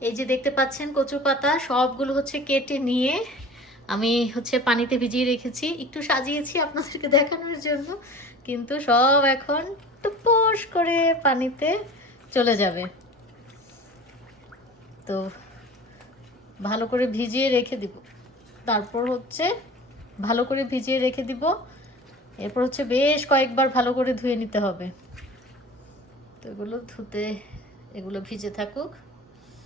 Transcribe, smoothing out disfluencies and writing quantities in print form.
এই যে দেখতে পাচ্ছেন কচু পাতা সবগুলো হচ্ছে কেটে নিয়ে আমি হচ্ছে পানিতে ভিজিয়ে রেখেছি, একটু সাজিয়েছি আপনাদেরকে দেখানোর জন্য, কিন্তু সব এখন টুপস করে পানিতে চলে যাবে। তো ভালো করে ভিজিয়ে রেখে দিব, তারপর হচ্ছে ভালো করে ভিজিয়ে রেখে দিব, এরপর হচ্ছে বেশ কয়েকবার ভালো করে ধুয়ে নিতে হবে। তো এগুলো ধুতে, এগুলো ভিজে থাকুক।